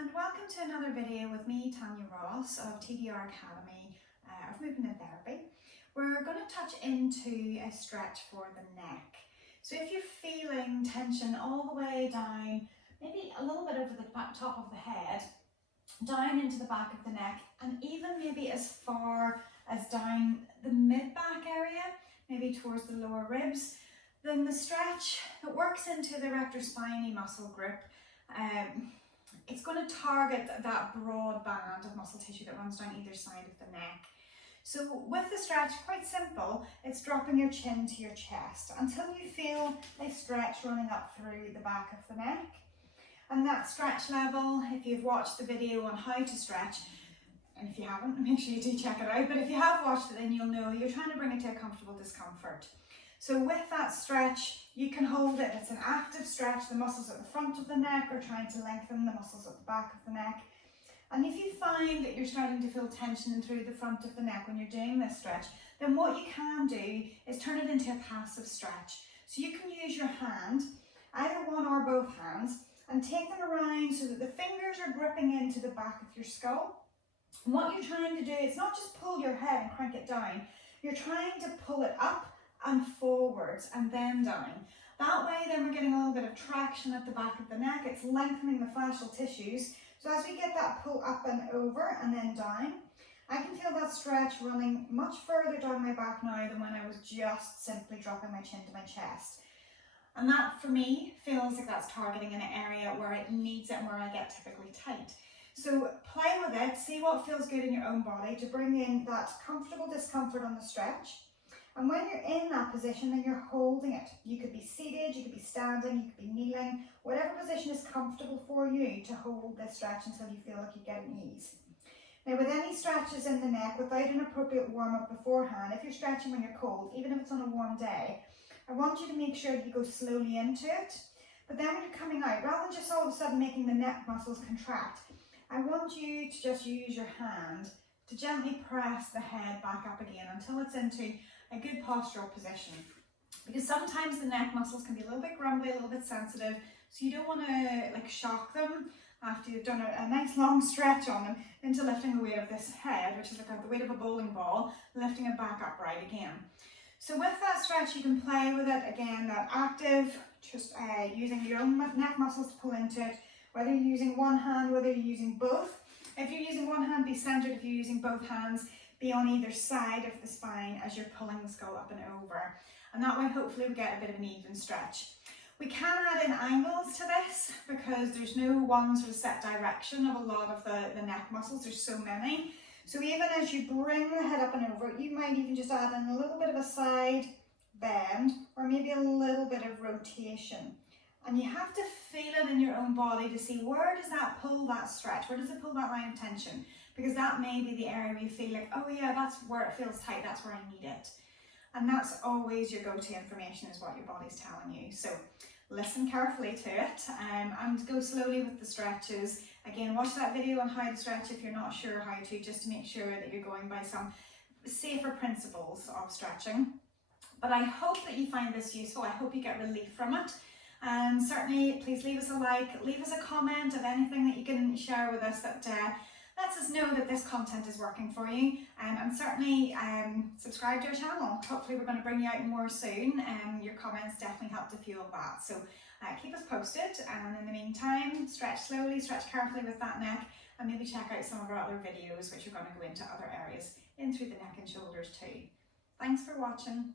and welcome to another video with me, Tanya Ross of TDR Academy of Movement and Therapy. We're going to touch into a stretch for the neck. So if you're feeling tension all the way down, maybe a little bit over the top of the head, down into the back of the neck, and even maybe as far as down the mid-back area, maybe towards the lower ribs, then the stretch that works into the erector spinae muscle group, it's going to target that broad band of muscle tissue that runs down either side of the neck. So with the stretch, quite simple, it's dropping your chin to your chest until you feel a stretch running up through the back of the neck. And that stretch level, if you've watched the video on how to stretch, and if you haven't, make sure you do check it out, but if you have watched it, then you'll know you're trying to bring it to a comfortable discomfort. So with that stretch, you can hold it. It's an active stretch. The muscles at the front of the neck are trying to lengthen the muscles at the back of the neck. And if you find that you're starting to feel tension through the front of the neck when you're doing this stretch, then what you can do is turn it into a passive stretch. So you can use your hand, either one or both hands, and take them around so that the fingers are gripping into the back of your skull. And what you're trying to do, it's not just pull your head and crank it down. You're trying to pull it up and forwards and then down. That way then we're getting a little bit of traction at the back of the neck. It's lengthening the fascial tissues. So as we get that pull up and over and then down, I can feel that stretch running much further down my back now than when I was just simply dropping my chin to my chest. And that for me feels like that's targeting an area where it needs it and where I get typically tight. So play with it, see what feels good in your own body to bring in that comfortable discomfort on the stretch. And when you're in that position, then you're holding it. You could be seated, you could be standing, you could be kneeling, whatever position is comfortable for you to hold this stretch until you feel like you get an ease. Now with any stretches in the neck, without an appropriate warm-up beforehand, if you're stretching when you're cold, even if it's on a warm day, I want you to make sure that you go slowly into it. But then when you're coming out, rather than just all of a sudden making the neck muscles contract, I want you to just use your hand to gently press the head back up again until it's into a good postural position, because sometimes the neck muscles can be a little bit grumbly, a little bit sensitive, so you don't want to shock them after you've done a nice long stretch on them into lifting the weight of this head, which is like the weight of a bowling ball, lifting it back upright again. So with that stretch, you can play with it again, that active, just using your own neck muscles to pull into it, whether you're using one hand, whether you're using both. If you're using one hand, be centered. If you're using both hands, be on either side of the spine as you're pulling the skull up and over. And that way, hopefully, we get a bit of an even stretch. We can add in angles to this because there's no one sort of set direction of a lot of the neck muscles. There's so many. So even as you bring the head up and over, you might even just add in a little bit of a side bend or maybe a little bit of rotation. And you have to feel it in your own body to see where does that pull that stretch, where does it pull that line of tension? Because that may be the area where you feel like, oh yeah, that's where it feels tight, that's where I need it. And that's always your go-to information, is what your body's telling you. So listen carefully to it and go slowly with the stretches. Again, watch that video on how to stretch if you're not sure how to, just to make sure that you're going by some safer principles of stretching. But I hope that you find this useful. I hope you get relief from it. And certainly, please leave us a like, leave us a comment of anything that you can share with us that lets us know that this content is working for you. And certainly subscribe to our channel. Hopefully we're going to bring you out more soon. Your comments definitely help to fuel that. So keep us posted. And in the meantime, stretch slowly, stretch carefully with that neck, and maybe check out some of our other videos, which are going to go into other areas in through the neck and shoulders too. Thanks for watching.